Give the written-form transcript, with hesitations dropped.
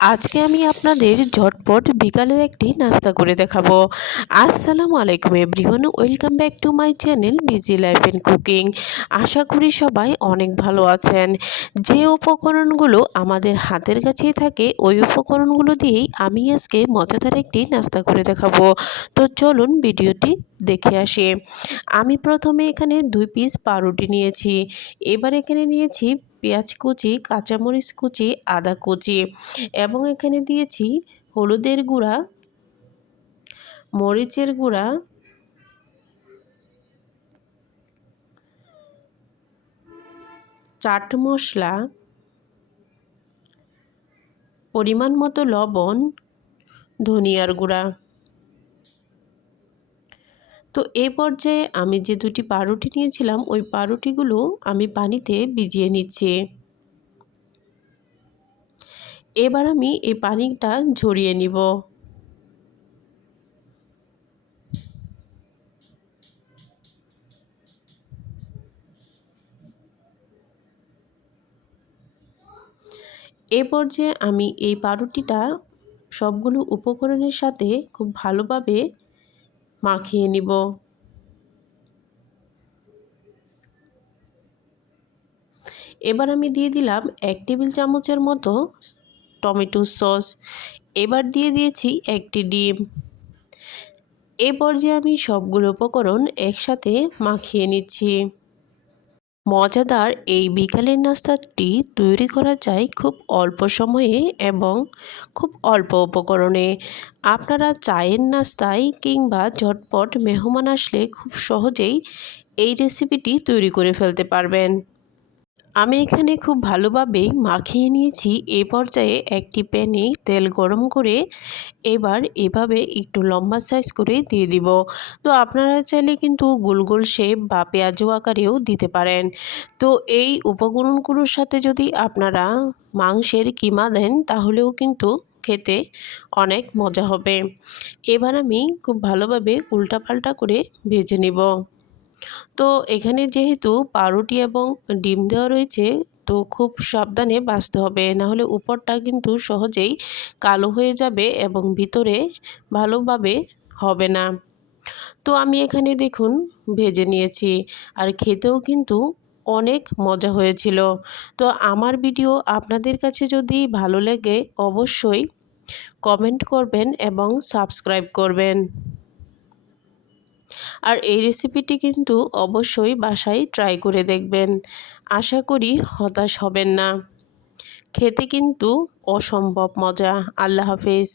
আজকে আমি আপনাদের ঝটপট বিকালের একটি নাস্তা করে দেখাবো। আসসালামু আলাইকুম everyone, welcome back to my channel busy life and cooking. আশা করি সবাই অনেক ভালো আছেন। যে উপকরণগুলো আমাদের হাতের কাছেই থাকে ওই উপকরণগুলো দিয়েই আমি আজকে মজাদার একটি নাস্তা করে দেখাবো। তো চলুন ভিডিওটি দেখে আসি। আমি প্রথমে এখানে 2 পিস পাউরুটি নিয়েছি। এবার এখানে নিয়েছি পেঁয়াজ কুচি, কাঁচামরিচ কুচি, আদা কুচি এবং এখানে দিয়েছি হলুদের গুঁড়া, মরিচের গুঁড়া, চাট মশলা, পরিমাণ মতো লবণ, ধনিয়ার গুঁড়া। তো এই পর্যায়ে আমি যে 2টি পাউরুটি নিয়েছিলাম ওই পাউরুটিগুলো আমি পানিতে ভিজিয়ে নিচ্ছি। এবার আমি এই পানিটা ঝরিয়ে নিব। এ পর্যায়ে আমি এই পাউরুটিটা সবগুলো উপকরণের সাথে খুব ভালোভাবে মাখিয়ে নিব। এবার আমি দিয়ে দিলাম 1 টেবিল চামচের মতো টমেটো সস। এবার দিয়ে দিয়েছি একটি ডিম। এ পর্যায়ে আমি সবগুলো উপকরণ একসাথে মাখিয়ে নিচ্ছি। মজাদার এই বিকালের নাস্তাটি তৈরি করা যায় খুব অল্প সময়ে এবং খুব অল্প উপকরণে। আপনারা চায়ের নাস্তায় কিংবা ঝটপট মেহমান আসলে খুব সহজেই এই রেসিপিটি তৈরি করে ফেলতে পারবেন। আমি এখানে খুব ভালোভাবে মাখিয়ে নিয়েছি। এই পর্যায়ে একটি প্যানে তেল গরম করে এবার এভাবে একটু লম্বা সাইজ করে দিয়ে দিব। তো আপনারা চাইলে কিন্তু গোল গোল শেপ বা পেঁয়াজু আকারেও দিতে পারেন। তো এই উপকরণগুলোর সাথে যদি আপনারা মাংসের কিমা দেন তাহলেও কিন্তু খেতে অনেক মজা হবে। এবার আমি খুব ভালোভাবে উল্টাপাল্টা করে ভেজে নেব। তো এখানে যেহেতু পাউরুটি এবং ডিম দেওয়া রয়েছে, তো খুব সাবধানে ভাজতে হবে, নাহলে উপরটা কিন্তু সহজেই কালো হয়ে যাবে এবং ভিতরে ভালোভাবে হবে না। তো আমি এখানে দেখুন ভেজে নিয়েছি, আর খেতেও কিন্তু অনেক মজা হয়েছিল। তো আমার ভিডিও আপনাদের কাছে যদি ভালো লাগে অবশ্যই কমেন্ট করবেন এবং সাবস্ক্রাইব করবেন। আর এই রেসিপিটি কিন্তু অবশ্যই বাসায় ট্রাই করে দেখবেন। আশা করি হতাশ হবেন না। খেতে কিন্তু অসম্ভব মজা। আল্লাহ হাফেজ।